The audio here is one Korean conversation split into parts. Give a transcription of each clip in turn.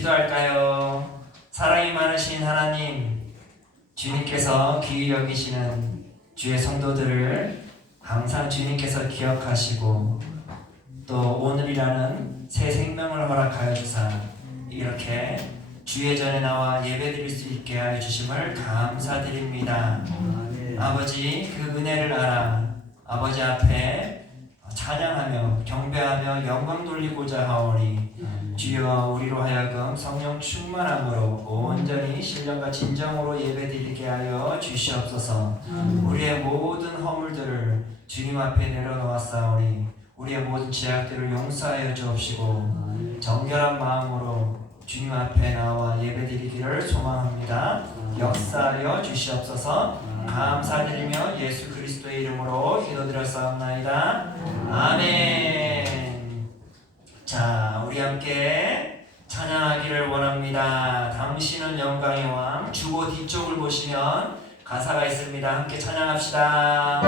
기도할까요? 사랑이 많으신 하나님, 주님께서 귀히 여기시는 주의 성도들을 항상 주님께서 기억하시고 또 오늘이라는 새 생명을 허락하여 주사 이렇게 주의 전에 나와 예배드릴 수 있게 하여 주심을 감사드립니다. 아버지, 그 은혜를 알아 아버지 앞에 찬양하며 경배하며 영광 돌리고자 하오니 주여, 우리로 하여금 성령 충만함으로 온전히 신령과 진정으로 예배드리게 하여 주시옵소서. 우리의 모든 허물들을 주님 앞에 내려놓았사오니 우리의 모든 죄악들을 용서하여 주옵시고 정결한 마음으로 주님 앞에 나와 예배드리기를 소망합니다. 역사하여 주시옵소서. 감사드리며 예수 그리스도의 이름으로 기도드렸사옵나이다. 아멘. 자, 우리 함께 찬양하기를 원합니다. 당신은 영광의 왕. 주보 뒤쪽을 보시면 가사가 있습니다. 함께 찬양합시다.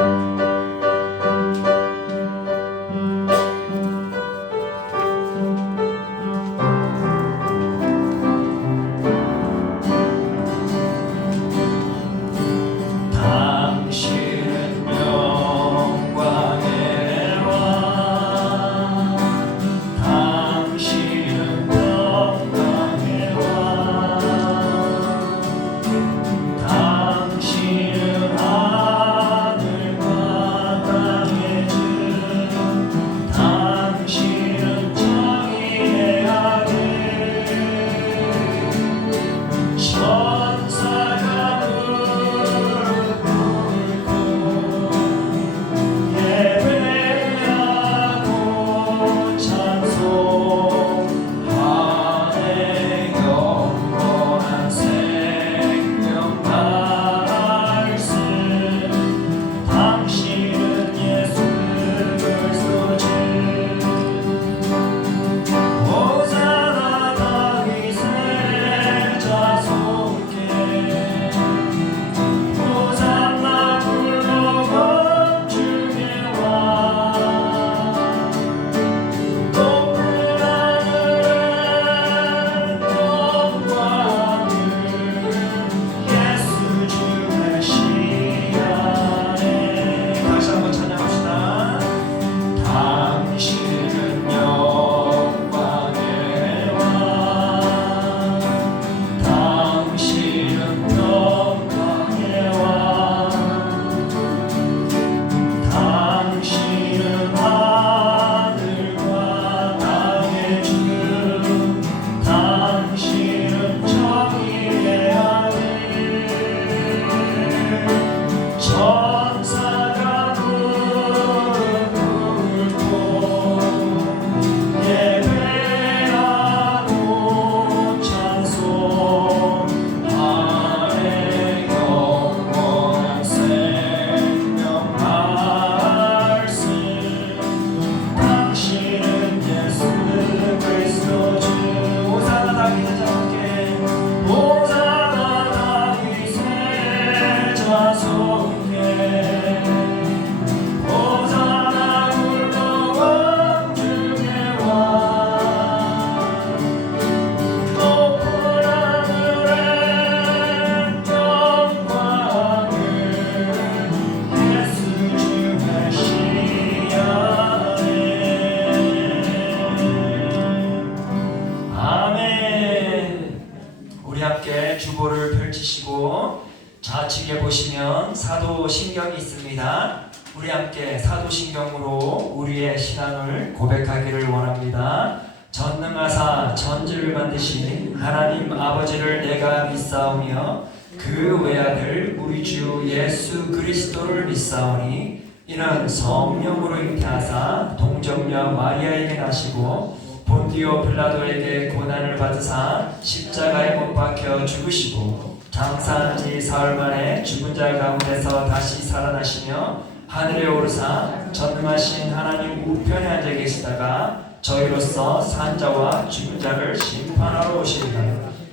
주보를 펼치시고 좌측에 보시면 사도신경이 있습니다. 우리 함께 사도신경으로 우리의 신앙을 고백하기를 원합니다. 전능하사 전지를 만드신 하나님 아버지를 내가 믿사오며 그 외아들 우리 주 예수 그리스도를 믿사오니 이는 성령으로 잉태하사 동정녀 마리아에게 나시고 본디오 빌라도에게 고난을 받으사 십자가에 못 박혀 죽으시고 장사한 지 사흘 만에 죽은 자 가운데서 다시 살아나시며 하늘에 오르사 전능하신 하나님 우편에 앉아 계시다가 저희로서 산자와 죽은 자를 심판하러 오시리라.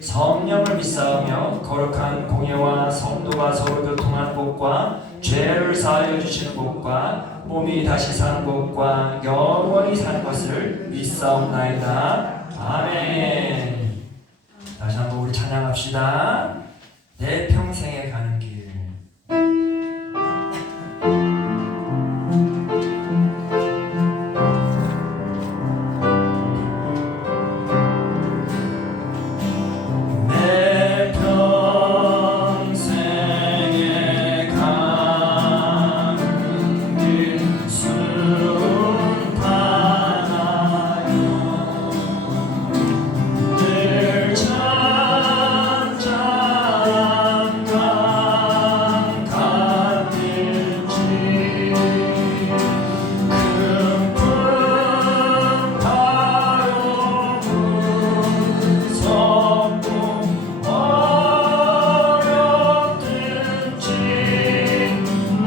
성령을 믿사오며 거룩한 공예와 성도가 서로 교통하는 것과 죄를 사하여 주시는 것과 몸이 다시 사는 것과 영원히 사는 것을 믿사옵나이다. 아멘. 합시다. 내 평생에 가는 길. 내 평생에 가는 길 순탄하여 늘 잔잔한 강 같을지 큰 꿈 바로 무섭고 어렵든지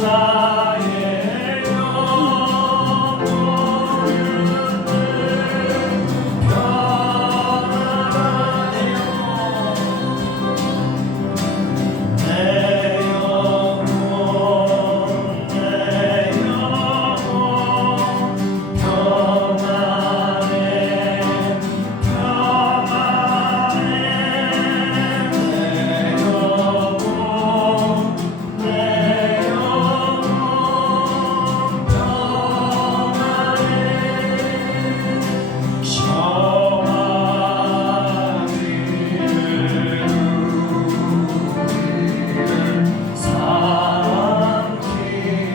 나의 영혼은 변하네요. 내 영혼 내 영혼 평안해 평안해 내 영혼 내 영혼 평안해 정하기를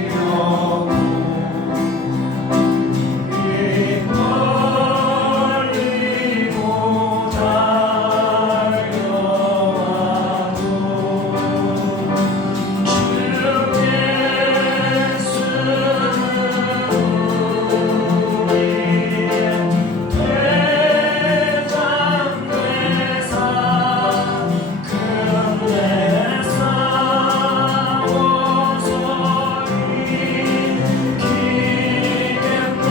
삼키려고 입 벌리고 달려와도 주 예수는 우리의 대장대사 끝내 싸워서 이기겠네.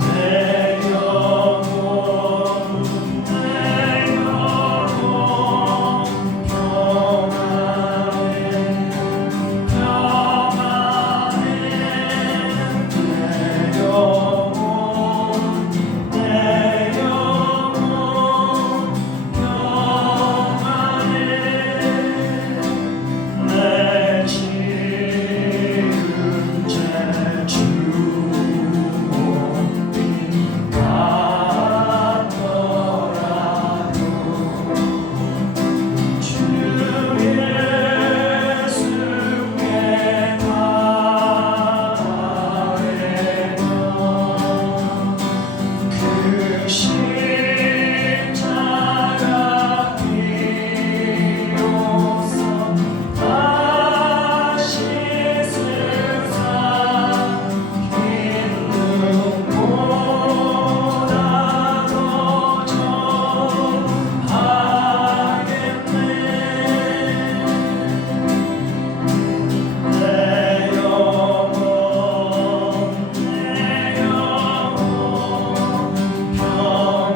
내 영혼 내 영혼 평안해 평안해 내 영혼 내 영혼 평안해 내 지금 제주홍빛 같더라도 주 예수께 달아내면 그 십자가 비로소 다시 세상 흰 눈보다 더 정하겠네. 내 영혼 내 영혼 평안해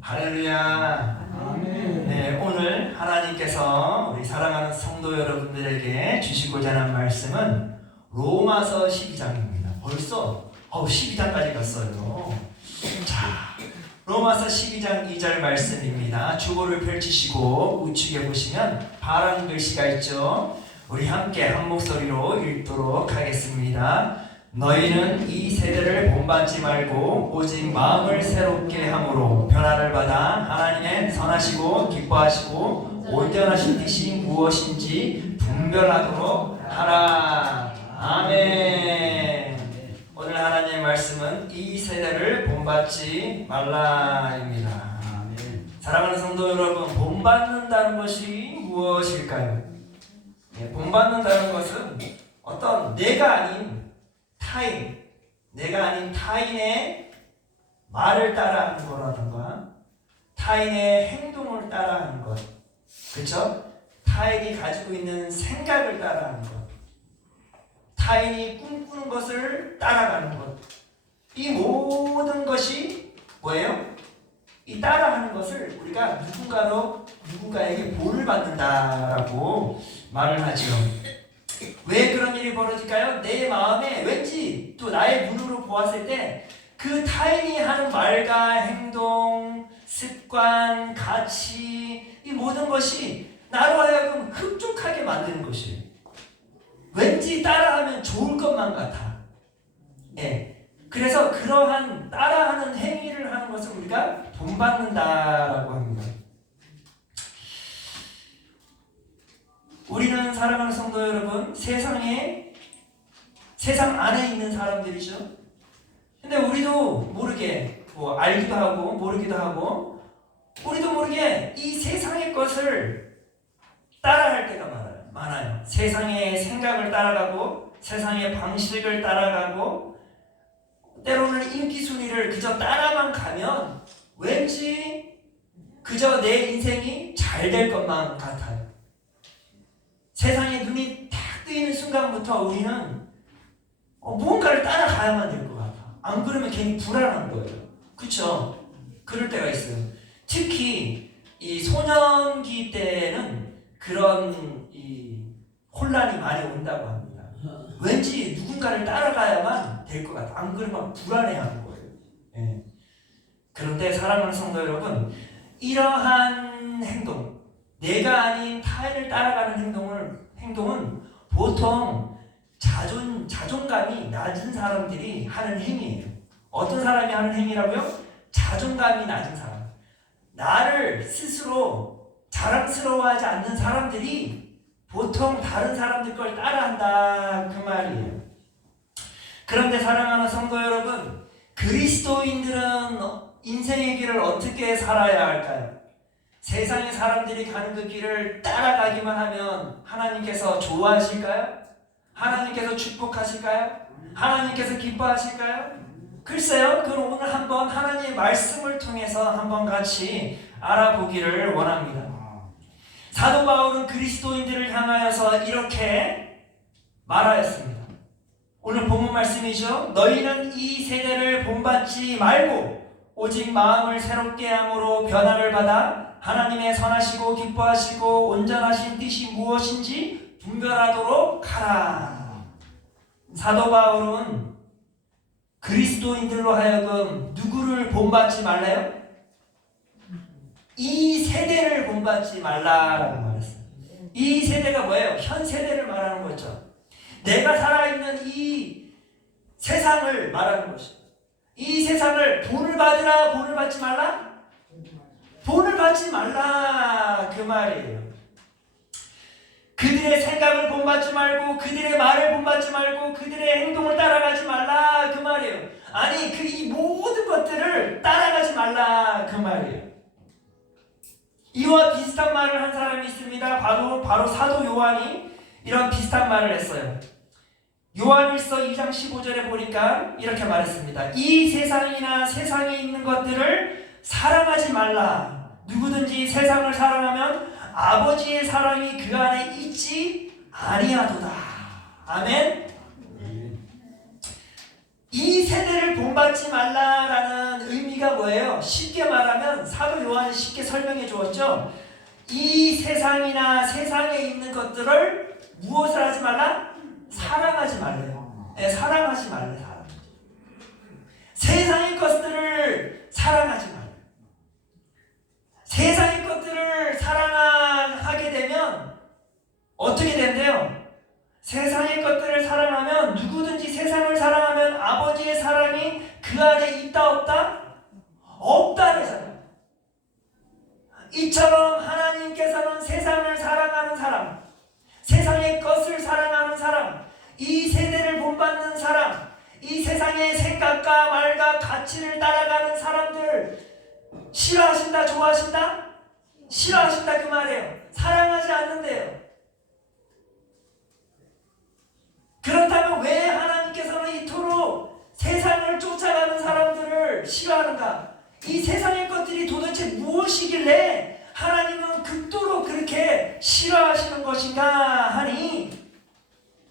할렐루야. 아멘. 네, 오늘 하나님께서 우리 사랑하는 성도 여러분들에게 주시고자 하는 말씀은 로마서 12장입니다. 벌써 12장까지 갔어요. 자, 로마서 12장 2절 말씀입니다. 주보를 펼치시고 우측에 보시면 파란 글씨가 있죠. 우리 함께 한 목소리로 읽도록 하겠습니다. 너희는 이 세대를 본받지 말고 오직 마음을 새롭게 함으로 변화를 받아 하나님의 선하시고 기뻐하시고 온전하신 뜻이 무엇인지 분별하도록 하라. 아멘. 오늘 하나님의 말씀은 이 세대를 본받지 말라입니다. 사랑하는 성도 여러분, 본받는다는 것이 무엇일까요? 본받는다는 것은 어떤 내가 아닌 타인의 말을 따라하는 거라든가 타인의 행동을 따라하는 것, 그렇죠? 타인이 가지고 있는 생각을 따라하는 것, 타인이 꿈꾸는 것을 따라가는 것, 이 모든 것이 뭐예요? 이 따라하는 것을 우리가 누군가에게 본을 받는다라고 말을 하죠. 왜 그런 일이 벌어질까요? 내 마음에 왠지 또 나의 눈으로 보았을 때 그 타인이 하는 말과 행동, 습관, 가치, 이 모든 것이 나로 하여금 흡족하게 만드는 것이에요. 왠지 따라하면 좋을 것만 같아. 그래서 그러한 따라하는 행위를 하는 것을 우리가 본받는다라고 합니다. 우리는 사랑하는 성도 여러분, 세상 안에 있는 사람들이죠. 근데 우리도 모르게 알기도 하고 모르기도 하고 우리도 모르게 이 세상의 것을 따라할 때가 많아요. 세상의 생각을 따라가고 세상의 방식을 따라가고 때로는 인기 순위를 그저 따라만 가면 왠지 그저 내 인생이 잘 될 것만 같아요. 세상에 눈이 탁 뜨이는 순간부터 우리는 무언가를 따라가야만 될 것 같아. 안 그러면 괜히 불안한 거예요. 그렇죠? 그럴 때가 있어요. 특히 이 소년기 때는 그런 이 혼란이 많이 온다고 합니다. 왠지 누군가를 따라가야만 될 것 같아. 안 그러면 불안해하는 거예요. 그런데 사랑하는 성도 여러분, 이러한 행동, 내가 아닌 타인을 따라가는 행동은 보통 자존감이 낮은 사람들이 하는 행위예요. 어떤 사람이 하는 행위라고요? 자존감이 낮은 사람. 나를 스스로 자랑스러워하지 않는 사람들이 보통 다른 사람들 걸 따라한다 그 말이에요. 그런데 사랑하는 성도 여러분, 그리스도인들은 인생의 길을 어떻게 살아야 할까요? 세상의 사람들이 가는 그 길을 따라가기만 하면 하나님께서 좋아하실까요? 하나님께서 축복하실까요? 하나님께서 기뻐하실까요? 글쎄요, 그럼 오늘 한번 하나님의 말씀을 통해서 한번 같이 알아보기를 원합니다. 사도 바울은 그리스도인들을 향하여서 이렇게 말하였습니다. 오늘 본문 말씀이죠. 너희는 이 세대를 본받지 말고 오직 마음을 새롭게 함으로 변화를 받아 하나님의 선하시고 기뻐하시고 온전하신 뜻이 무엇인지 분별하도록 하라. 사도 바울은 그리스도인들로 하여금 누구를 본받지 말래요? 이 세대를 본받지 말라라고 말했어요. 이 세대가 뭐예요? 현 세대를 말하는 거죠. 내가 살아있는 이 세상을 말하는 것이죠. 이 세상을 본을 받으라, 본을 받지 말라? 본을 받지 말라 그 말이에요. 그들의 생각을 본받지 말고 그들의 말을 본받지 말고 그들의 행동을 따라가지 말라 그 말이에요. 아니 이 모든 것들을 따라가지 말라 그 말이에요. 이와 비슷한 말을 한 사람이 있습니다. 바로 사도 요한이 이런 비슷한 말을 했어요. 요한일서 2장 15절에 보니까 이렇게 말했습니다. 이 세상이나 세상에 있는 것들을 사랑하지 말라. 누구든지 세상을 사랑하면 아버지의 사랑이 그 안에 있지 아니하도다. 아멘. 이 세대를 본받지 말라라는 의미가 뭐예요? 쉽게 말하면 사도 요한이 쉽게 설명해 주었죠. 이 세상이나 세상에 있는 것들을 무엇을 하지 말라? 사랑하지 말래요. 네, 사랑하지 말래. 세상의 것들을 사랑하지 말래. 세상의 것들을 사랑하게 되면 어떻게 된대요? 세상의 것들을 사랑하면, 누구든지 세상을 사랑하면 아버지의 사랑이 그 안에 있다 없다? 없다래잖아요. 이처럼 하나님께서는 세상을 사랑하는 사람, 세상의 것을 사랑하는 사람, 이 세대를 본받는 사람, 이 세상의 생각과 말과 가치를 따라가는 사람들 싫어하신다, 좋아하신다? 싫어하신다 그 말이에요. 사랑하지 않는데요. 그렇다면 왜 하나님께서는 이토록 세상을 쫓아가는 사람들을 싫어하는가? 이 세상의 것들이 도대체 무엇이길래 하나님은 극도로 그렇게 싫어하시는 것인가 하니,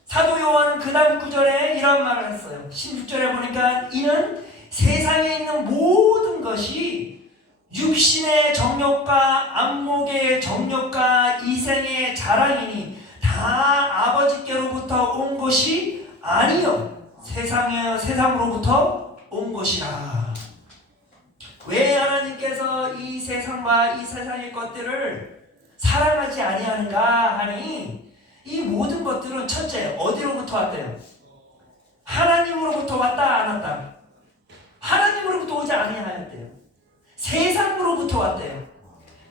사도 요한은 그 다음 구절에 이런 말을 했어요. 16절에 보니까 이는 세상에 있는 모든 것이 육신의 정욕과 안목의 정욕과 이생의 자랑이니 다 아버지께로부터 온 것이 아니요 세상으로부터 온 것이라. 왜 하나님께서 이 세상과 이 세상의 것들을 사랑하지 아니하는가 하니, 이 모든 것들은 첫째 어디로부터 왔대요? 하나님으로부터 왔다 안 왔다? 하나님으로부터 오지 아니하였대요. 세상으로부터 왔대요.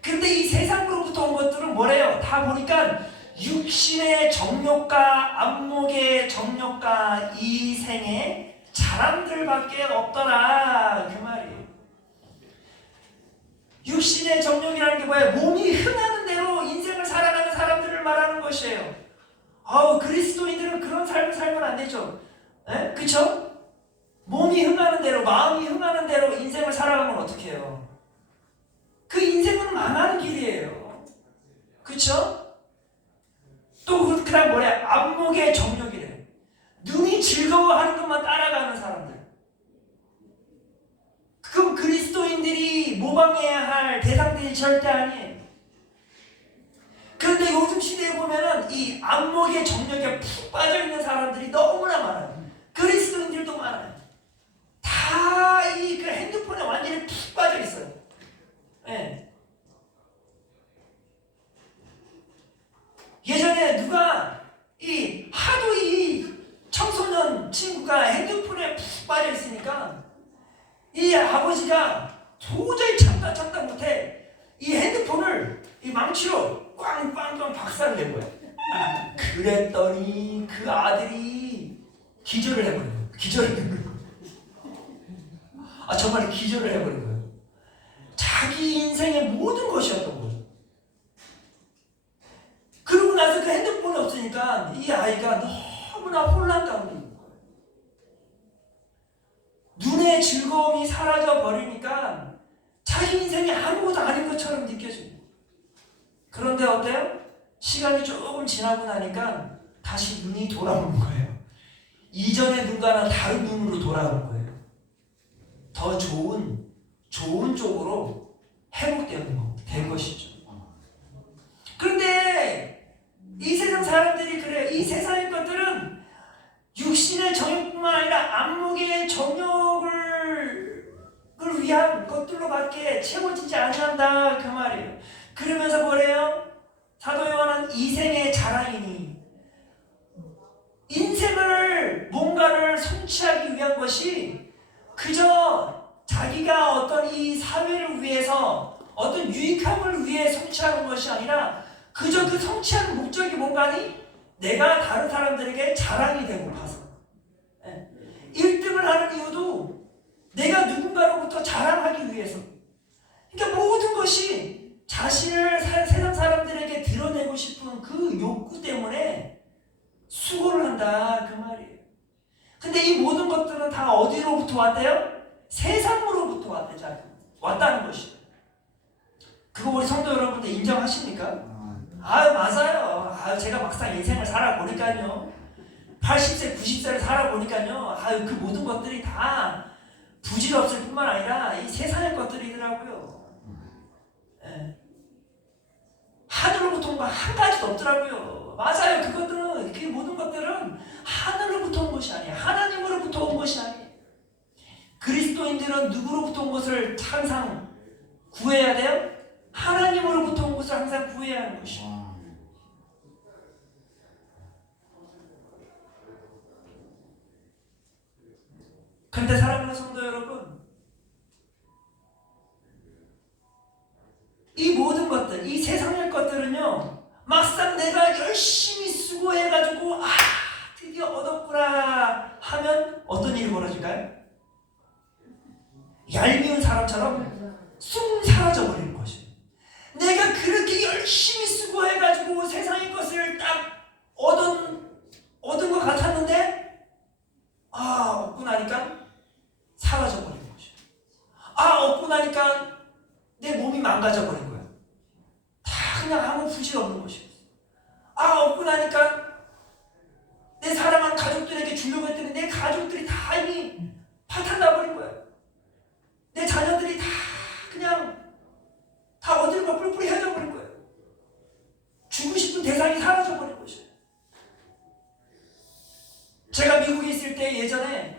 근데 이 세상으로부터 온 것들은 뭐래요? 다 보니까 육신의 정욕과 안목의 정욕과 이생의 자랑들밖에 없더라 그 말이에요. 육신의 정욕이라는 게 뭐예요? 몸이 흥하는 대로 인생을 살아가는 사람들을 말하는 것이에요. 그리스도인들은 그런 삶을 살면 안 되죠. 그쵸? 몸이 흥하는 대로, 마음이 흥하는 대로 인생을 살아가면 어떻게 해요? 그 인생은 망하는 길이에요. 그쵸? 또 그 다음 뭐래? 안목의 정욕이래. 눈이 즐거워하는 것만 따라가는 사람들. 그럼 그리스도인들이 모방해야 할 대상들이 절대 아니에요. 그런데 요즘 시대에 보면은 이 안목의 정욕에 푹 빠져있는 사람들이 너무나 많아요. 그리스도인들도 많아요. 다 이 그 핸드폰에 완전히 푹 빠져있어요. 네. 예전에 누가 하도 이 청소년 친구가 핸드폰에 푹 빠져있으니까 이 아버지가 도저히 참다 못해 이 핸드폰을 이 망치로 꽝꽝꽝 박살을 낸 거야. 그랬더니 그 아들이 기절을 해버린 거예요. 정말 기절을 해버린 거예요. 자기 인생의 모든 것이었던 거예요. 그러고 나서 그 핸드폰이 없으니까 이 아이가 너무나 혼란 가운데 있는 거예요. 눈의 즐거움이 사라져 버리니까 자기 인생이 아무것도 아닌 것처럼 느껴져요. 그런데 어때요? 시간이 조금 지나고 나니까 다시 눈이 돌아오는 거예요. 이전의 눈과는 다른 눈으로 돌아오는 거예요. 더 좋은 쪽으로 된 것이죠. 그런데 이 세상 사람들이 그래요. 이 세상의 것들은 육신의 정욕뿐만 아니라 안목의 정욕을 위한 것들로밖에 채워지지 않는다 그 말이에요. 그러면서 뭐래요? 사도 요한은 이생의 자랑이니, 인생을 뭔가를 성취하기 위한 것이 그저 자기가 어떤 이 사회를 위해서 어떤 유익함을 위해 성취하는 것이 아니라 그저 그 성취하는 목적이 뭔가니? 내가 다른 사람들에게 자랑이 되고파서 1등을 하는 이유도 내가 누군가로부터 자랑하기 위해서. 그러니까 모든 것이 자신을 세상 사람들에게 드러내고 싶은 그 욕구 때문에 수고를 한다 그 말이에요. 근데 이 모든 것들은 다 어디로부터 왔대요? 세상으로부터 왔다는 것이에요. 그거 우리 성도 여러분들 인정하십니까? 맞아요. 제가 막상 인생을 살아보니까요, 80세, 90세를 살아보니까요, 아유, 그 모든 것들이 다 부질없을 뿐만 아니라 이 세상의 것들이더라고요. 예. 하늘로부터 온 거 한 가지도 없더라고요. 맞아요. 그것들은, 그 모든 것들은 하늘로부터 온 것이 아니에요. 하나님으로부터 온 것이 아니에요. 그리스도인들은 누구로부터 온 것을 항상 구해야 돼요? 하나님으로부터 온 것을 항상 구해야 하는 것이에요. 그런데 사랑하는 성도 여러분, 이 모든 것들, 이 세상의 것들은요, 막상 내가 열심히 수고해가지고 드디어 얻었구나 하면 어떤 일이 벌어질까요? 얄미운 사람처럼 쑥 사라져버리는 것이에요. 내가 그렇게 열심히 수고해가지고 세상의 것을 딱 얻은 것 같았는데 얻고 나니까 사라져버리는 것이에요. 얻고 나니까 내 몸이 망가져버린 거예요. 다 그냥 아무 부질 없는 것이었어요. 얻고 나니까 내 사랑한 가족들에게 주려고 했더니 내 가족들이 다 이미 파탄나버린 거예요. 내 자녀들이 다 그냥 다 어디론가 뿔뿔이 헤어져버린 거예요. 주고 싶은 대상이 사라져버린 것이에요. 제가 미국에 있을 때 예전에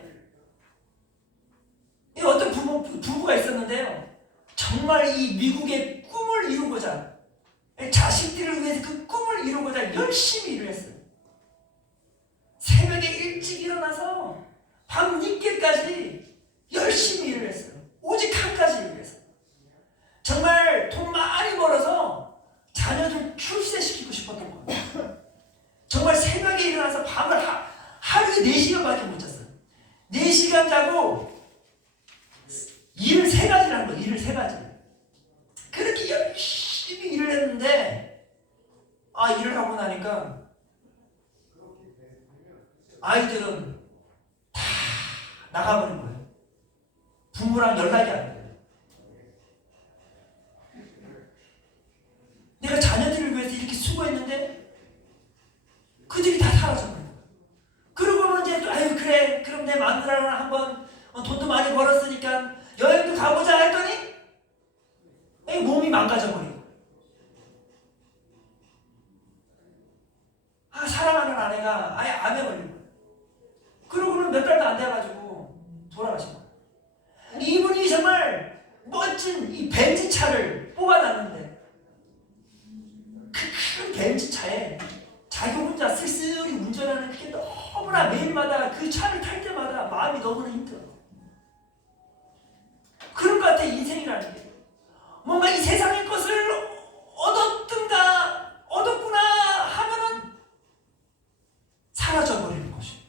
어떤 부부가 있었는데요. 정말 이 미국의 꿈을 이루고자, 자식들을 위해서 그 꿈을 이루고자 열심히 일을 했어요. 새벽에 일찍 일어나서 밤 늦게까지 열심히 일을 했어요. 오직 한 가지 일을 했어요. 정말 돈 많이 벌어서 자녀들 출세시키고 싶었던 거예요. 정말 새벽에 일어나서 밤을 하루에 4시간밖에 못 잤어요. 4시간 자고 일을 3가지를 한 거예요. 일을 3가지. 그렇게 열심히 일을 했는데 일을 하고 나니까 아이들은 다 나가버린 거예요. 부모랑 연락이 안 돼요. 내가 자녀들을 위해서 이렇게 수고했는데 그들이 다 사라져버린 거예요. 그러고는 이제 또 그래 그럼 내 마누라랑 한번 돈도 많이 벌었으니까 여행도 가보자 했더니 몸이 망가져버리고 사랑하는 아내가 아예 암에 걸린 거예요. 그러고는 몇 달도 안 돼가지고 돌아가신 거예요. 이분이 정말 멋진 이 벤츠차를 뽑아놨는데 그 큰 벤츠차에 자기 혼자 쓸쓸히 운전하는 그게 너무나 매일마다 그 차를 탈 때마다 마음이 너무나 힘들어. 그런 것 같아. 인생이라는 게 뭔가 이 세상의 것을 얻었구나 하면은 사라져버리는 것이에요.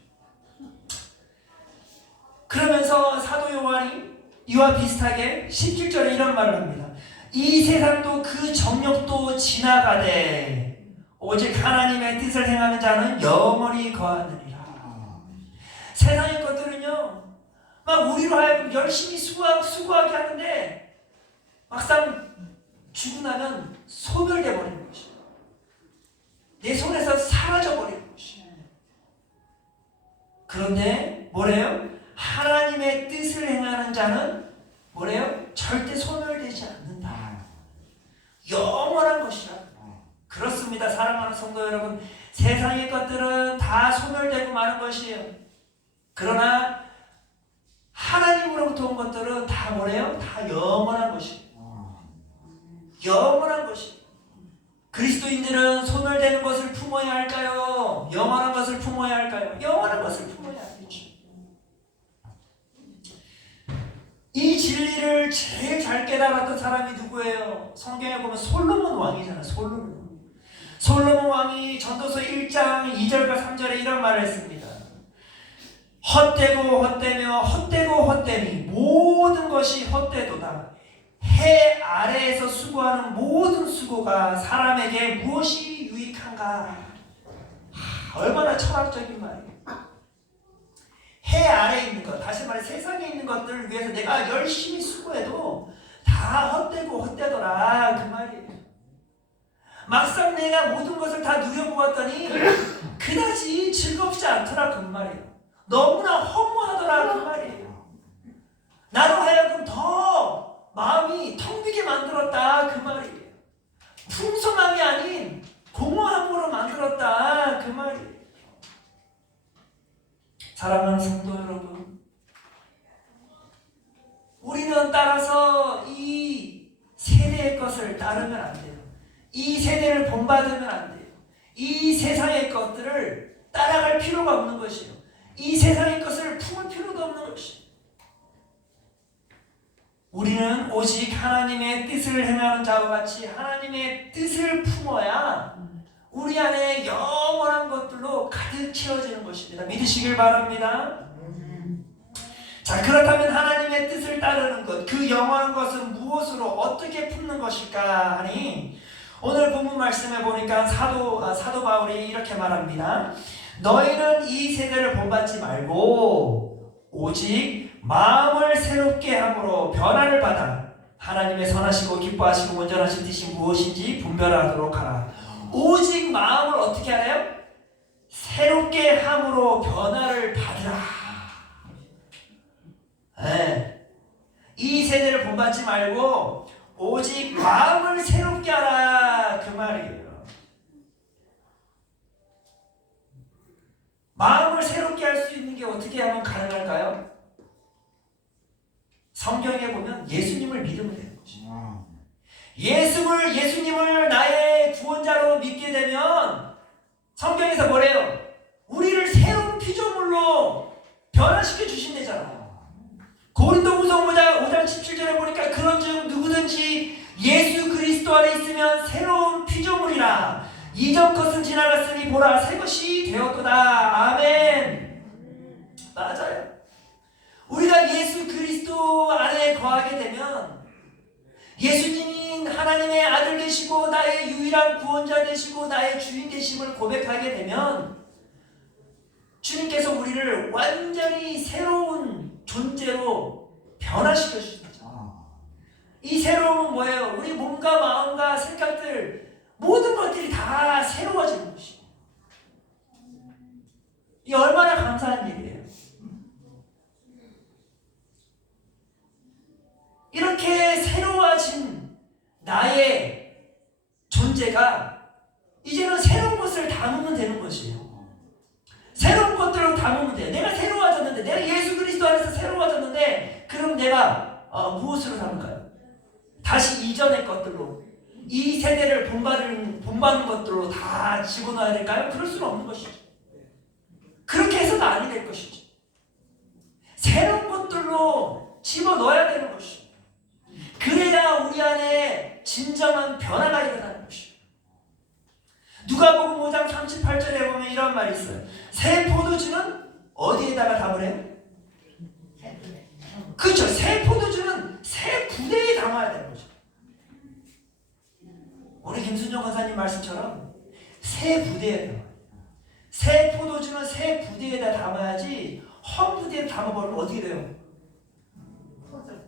그러면서 사도 요한이 이와 비슷하게 17절에 이런 말을 합니다. 이 세상도 그 정욕도 지나가되 오직 하나님의 뜻을 행하는 자는 영원히 거하느니라. 세상의 것들은요, 막 우리로 하여금 열심히 수고하게 하는데 막상 죽고 나면 소멸돼 버리는 것이에요. 내 손에서 사라져 버리는 것이에요. 그런데 뭐래요? 하나님의 뜻을 행하는 자는 뭐래요? 절대 소멸되지 않는다. 영원한 것이라. 그렇습니다. 사랑하는 성도 여러분, 세상의 것들은 다 소멸되고 마는 것이에요. 그러나 하나님으로부터 온 것들은 다 뭐래요? 다 영원한 것이에요. 영원한 것이에요. 그리스도인들은 소멸되는 것을 품어야 할까요? 영원한 것을 품어야 할까요? 영원한 것을 품어야 하겠죠. 이 진리를 제일 잘 깨달았던 사람이 누구예요? 성경에 보면 솔로몬 왕이잖아요. 솔로몬 왕이 전도서 1장 2절과 3절에 이런 말을 했습니다. 헛되고 헛되며 헛되고 헛되니 모든 것이 헛되도다. 해 아래에서 수고하는 모든 수고가 사람에게 무엇이 유익한가? 얼마나 철학적인 말이에요. 해 아래에 있는 것, 다시 말해 세상에 있는 것들을 위해서 내가 열심히 수고해도 다 헛되고 헛되더라 그 말이에요. 막상 내가 모든 것을 다 누려보았더니 그 그다지 즐겁지 않더라 그 말이에요. 너무나 허무하더라 그 말이에요. 나로 하여금 더 마음이 텅 비게 만들었다 그 말이에요. 풍성함이 아닌 공허함으로 만들었다 그 말이에요. 사랑하는 성도 여러분, 우리는 따라서 이 세대의 것을 따르면 안 돼요. 이 세대를 본받으면 안 돼요. 이 세상의 것들을 따라갈 필요가 없는 것이에요. 이 세상의 것을 품을 필요도 없는 것이에요. 우리는 오직 하나님의 뜻을 행하는 자와 같이 하나님의 뜻을 품어야 우리 안에 영원한 것들로 가득 채워지는 것입니다. 믿으시길 바랍니다. 자, 그렇다면 하나님의 뜻을 따르는 것, 그 영원한 것은 무엇으로 어떻게 품는 것일까 하니, 오늘 본문 말씀에 보니까 사도 바울이 이렇게 말합니다. 너희는 이 세대를 본받지 말고 오직 마음을 새롭게 함으로 변화를 받아 하나님의 선하시고 기뻐하시고 온전하신 뜻이 무엇인지 분별하도록 하라. 오직 마음을 어떻게 하래요? 새롭게 함으로 변화를 받으라. 네. 이 세대를 본받지 말고 오직 마음을 새롭게 하라 그 말이에요. 마음을 새롭게 할 수 있는 게 어떻게 하면 가능할까요? 성경에 보면 예수님을 믿으면 되는 것이에요. 예수님을 나의 구원자로 믿게 되면 성경에서 뭐래요? 우리를 새로운 피조물로 변화시켜 주신대잖아요. 고린도후서 5장 17절에 보니까 그런즉 누구든지 예수 그리스도 안에 있으면 새로운 피조물이라. 이전 것은 지나갔으니 보라 새 것이 되었도다. 아멘. 맞아요. 우리가 예수 그리스도 안에 거하게 되면 예수님이 하나님의 아들 되시고 나의 유일한 구원자 되시고 나의 주인 되심을 고백하게 되면 주님께서 우리를 완전히 새로운 존재로 변화시켜 주십니다. 이 새로움은 뭐예요? 우리 몸과 마음과 생각들 모든 것들이 다 새로워지는 것이에요. 이 얼마나 감사한 일이에요. 이렇게 새로워진 나의 존재가 이제는 새로운 것을 담으면 되는 것이에요. 새로운 것들을 담으면 돼요. 내가 새로워졌는데, 내가 예수 그리스도 안에서 새로워졌는데, 그럼 내가 무엇으로 담을까요? 다시 이전의 것들로, 이 세대를 본받는 것들로 다 집어넣어야 될까요? 그럴 수는 없는 것이죠. 그렇게 해서는 아니 될 것이죠. 새로운 것들로 집어넣어야 되는 것이죠. 그래야 우리 안에 진정한 변화가 일어나는 것이에요. 누가복음 5장 38절에 보면 이런 말이 있어요. 새 포도주는 어디에다가 담으래요? 그렇죠. 새 포도주는 새 부대에 담아야 되는 거죠. 우리 김순정 권사님 말씀처럼 새 부대에 담아요. 새 포도주는 새 부대에다 담아야지 헛 부대에 담아버리면 어떻게 돼요?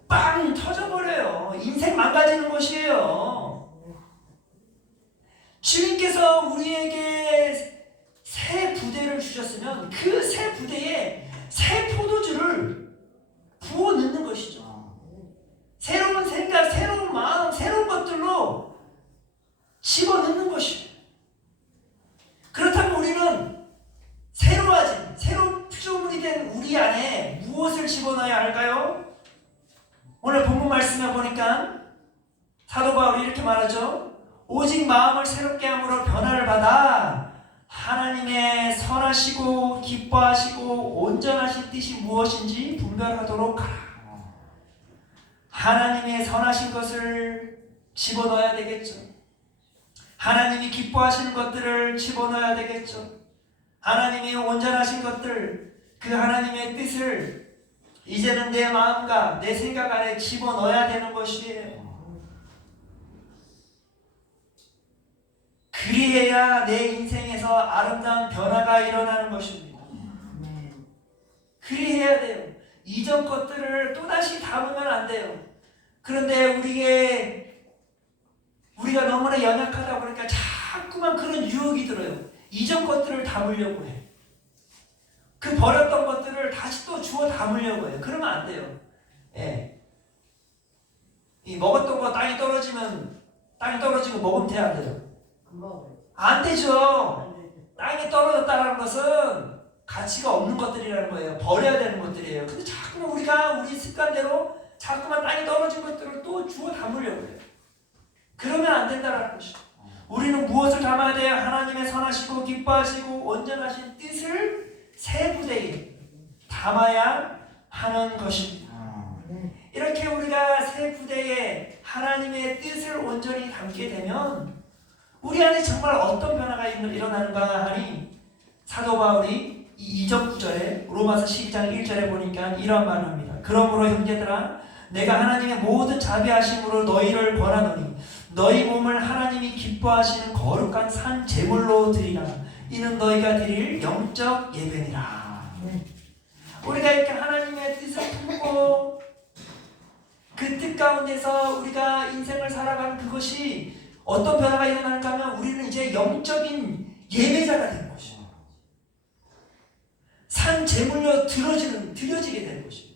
빵 터져버려요. 인생 망가지는 것이에요. 주님께서 우리에게 새 부대를 주셨으면 그 새 부대에 새 포도주를 부어 넣는 것이죠. 새로운 생각, 새로운 마음, 새로운 것들로 집어넣는 것이에요. 그렇다면 우리는 새로워진, 새로운 피조물이 된 우리 안에 무엇을 집어넣어야 할까요? 오늘 본문 말씀에 보니까 사도 바울이 이렇게 말하죠. 오직 마음을 새롭게 함으로 변화를 받아 하나님의 선하시고 기뻐하시고 온전하신 뜻이 무엇인지 분별하도록 하라. 하나님의 선하신 것을 집어넣어야 되겠죠. 하나님이 기뻐하시는 것들을 집어넣어야 되겠죠. 하나님이 온전하신 것들, 그 하나님의 뜻을 이제는 내 마음과 내 생각 안에 집어넣어야 되는 것이에요. 그리해야 내 인생에서 아름다운 변화가 일어나는 것입니다. 그리해야 돼요. 이전 것들을 또다시 담으면 안 돼요. 그런데 우리가 너무나 연약하다 보니까 자꾸만 그런 유혹이 들어요. 이전 것들을 담으려고 해. 그 버렸던 것들을 다시 또 주워 담으려고 해요. 그러면 안 돼요. 예. 이 먹었던 거 땅에 떨어지고 먹으면 돼요, 안 돼요? 안 되죠. 땅에 떨어졌다는 것은 가치가 없는 것들이라는 거예요. 버려야 되는 것들이에요. 근데 자꾸만 우리가 우리 습관대로 자꾸만 땅에 떨어진 것들을 또 주워 담으려고 해요. 그러면 안 된다는 것이죠. 우리는 무엇을 담아야 돼요? 하나님의 선하시고 기뻐하시고 온전하신 뜻을 새 부대에 담아야 하는 것입니다. 이렇게 우리가 새 부대에 하나님의 뜻을 온전히 담게 되면 우리 안에 정말 어떤 변화가 일어나는가 하니 사도 바울이 이 2절 9절에 로마서 12장 1절에 보니까 이런 말을 합니다. 그러므로 형제들아 내가 하나님의 모든 자비하심으로 너희를 권하노니 너희 몸을 하나님이 기뻐하시는 거룩한 산 제물로 드리라. 이는 너희가 드릴 영적 예배니라. 우리가 이렇게 하나님의 뜻을 품고 그 뜻 가운데서 우리가 인생을 살아가는 그것이 어떤 변화가 일어나는가 하면 우리는 이제 영적인 예배자가 되는 것이에요. 산 제물로 드려지게 되는 것이에요.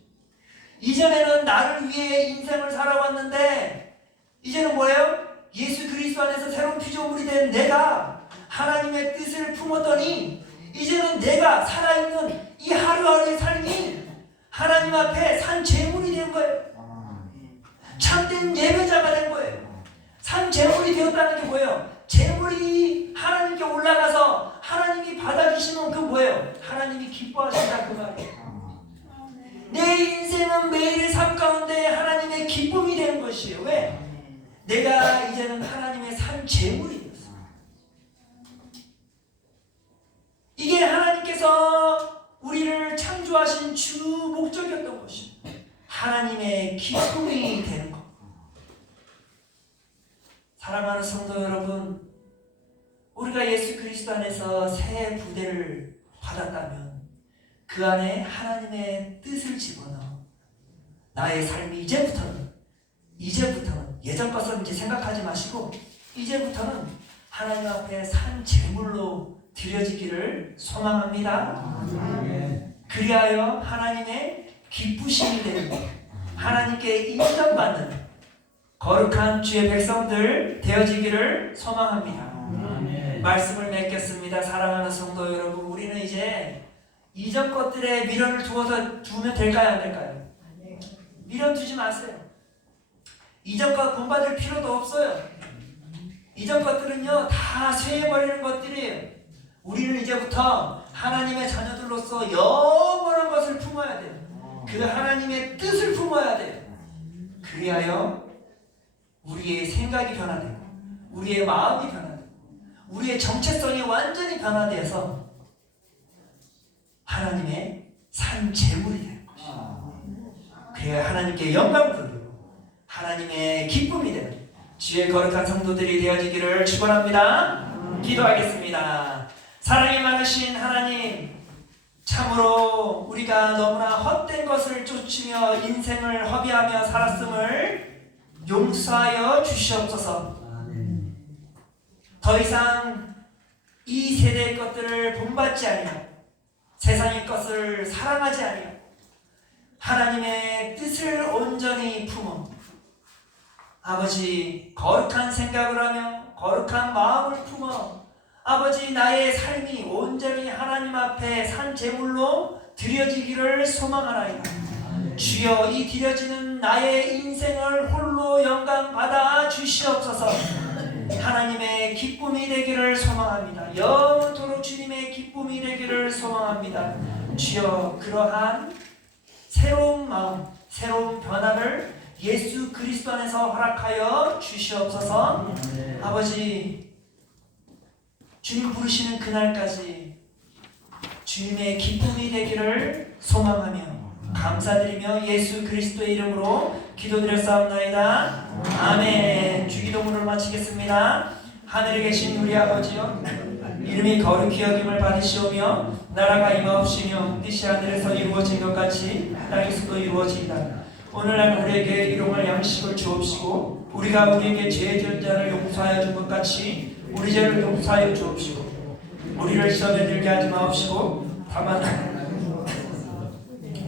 이전에는 나를 위해 인생을 살아왔는데 이제는 뭐예요? 예수 그리스도 안에서 새로운 피조물이 된 내가 하나님의 뜻을 품었더니 이제는 내가 살아있는 이 하루하루의 삶이 하나님 앞에 산 제물이 된 거예요. 참된 예배자가 된 거예요. 산 제물이 되었다는 게 뭐예요? 제물이 하나님께 올라가서 하나님이 받아주시는 그 뭐예요? 하나님이 기뻐하신다 그 말이에요. 내 인생은 매일의 삶 가운데 하나님의 기쁨이 되는 것이에요. 왜? 내가 이제는 하나님의 산 제물이 되었어. 이게 하나님께서 우리를 창조하신 주 목적이었던 것이에요. 하나님의 기쁨이 되는 것. 사랑하는 성도 여러분, 우리가 예수 그리스도 안에서 새 부대를 받았다면 그 안에 하나님의 뜻을 집어넣어 나의 삶이 이제부터는 예전 것은 이제 생각하지 마시고 이제부터는 하나님 앞에 산 제물로 드려지기를 소망합니다. 그리하여 하나님의 기쁘심이 되는 하나님께 인정받는 거룩한 주의 백성들 되어지기를 소망합니다. 말씀을 맺겠습니다. 사랑하는 성도 여러분, 우리는 이제 이전 것들에 미련을 두면 될까요? 안 될까요? 미련 두지 마세요. 이전 것 본받을 필요도 없어요. 이전 것들은요 다 쇠해버리는 것들이에요. 우리는 이제부터 하나님의 자녀들로서 영원한 것을 품어야 돼요. 그 하나님의 뜻을 품어야 돼요. 그리하여 우리의 생각이 변화되고 우리의 마음이 변화되고 우리의 정체성이 완전히 변화되어서 하나님의 산 제물이 되는 것이에요. 그래야 하나님께 영광을 돌리고 하나님의 기쁨이 되는 주의 거룩한 성도들이 되어지기를 축원합니다. 기도하겠습니다. 사랑이 많으신 하나님, 참으로 우리가 너무나 헛된 것을 쫓으며 인생을 허비하며 살았음을 용서하여 주시옵소서. 더 이상 이 세대의 것들을 본받지 아니하고 세상의 것을 사랑하지 아니하고 하나님의 뜻을 온전히 품어 아버지 거룩한 생각을 하며 거룩한 마음을 품어 아버지 나의 삶이 온전히 하나님 앞에 산 제물로 드려지기를 소망하나이다. 주여 이 드려지는 나의 인생을 홀로 영광 받아 주시옵소서. 하나님의 기쁨이 되기를 소망합니다. 영원토록 주님의 기쁨이 되기를 소망합니다. 주여 그러한 새로운 마음, 새로운 변화를 예수 그리스도 안에서 허락하여 주시옵소서. 아버지 주님 부르시는 그날까지 주님의 기쁨이 되기를 소망하며 감사드리며 예수 그리스도의 이름으로 기도드렸사옵나이다. 아멘. 주기도문을 마치겠습니다. 하늘에 계신 우리 아버지여, 이름이 거룩히 여김을 받으시오며 나라가 임하옵시며 뜻이 하늘에서 이루어진 것 같이 땅에서도 이루어지이다. 오늘날 우리에게 일용할 양식을 주옵시고 우리가 우리에게 죄 지은 자를 용서하여 준 것 같이 우리 죄를 용서하여 주옵시고 우리를 시험에 들게 하지 마옵시고 다만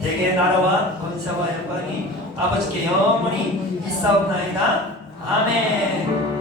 대개 나라와 권세와 영광이 아버지께 영원히 있사옵나이다. 아멘.